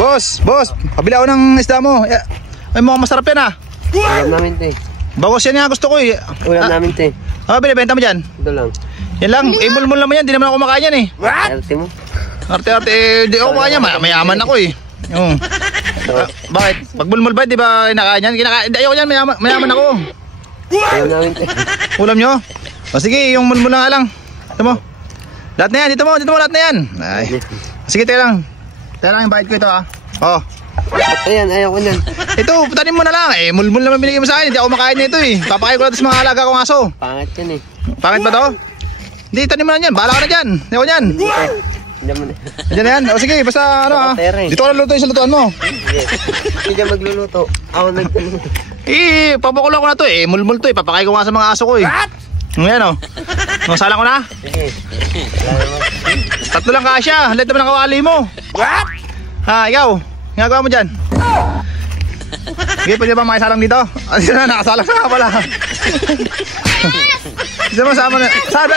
Boss, pabili ako ng isda mo. Ay, mukhang masarap yan ah. Ulam namin te. Bagos yan nga gusto ko eh. Ulam namin te. Binibenta mo dyan? Ito lang. Yan lang, mulmul naman yan, di naman ako kumakain yan eh. Arte mo? Arte, di ako kumakain yan, mayaman ako eh. Bakit? Pag mulmul ba, di ba kinakain yan? Hindi, ayoko yan, mayaman ako. Ulam namin te. Ulam nyo? O sige, yung mulmul na nga lang. Ito mo. Lahat na yan, dito mo lahat na yan. Ay. Sige, tayo lang yung bayad ko ito ah. Ayan, ayaw ko yan. Ito, putanin mo na lang. Mulmul naman binigay mo sa akin. Hindi ako makain nito eh. Papakain ko lang sa mga alaga kong aso. Pangit yan eh. Pangit ba to? Hindi, tanim mo na yan. Bahala ka na dyan. Ayaw yan. Hindi mo na. Diyan na yan. O sige, basta ano ah. Dito ka naluto yung sa lutuan mo. Hindi ka magluluto. Ako nagtaluto. Papakulo ko na to eh. Mulmul to eh. Papakain ko nga sa mga aso ko eh. Ngayon o. Salang ko na. Sige. 3 lang kasya. Lahat naman ang kawali mo. Ikaw. Ginagawa mo dyan. Sige, pwede ba makisalang dito? Dito na, nakasalang na pala. Isa mo sama na. Sabi,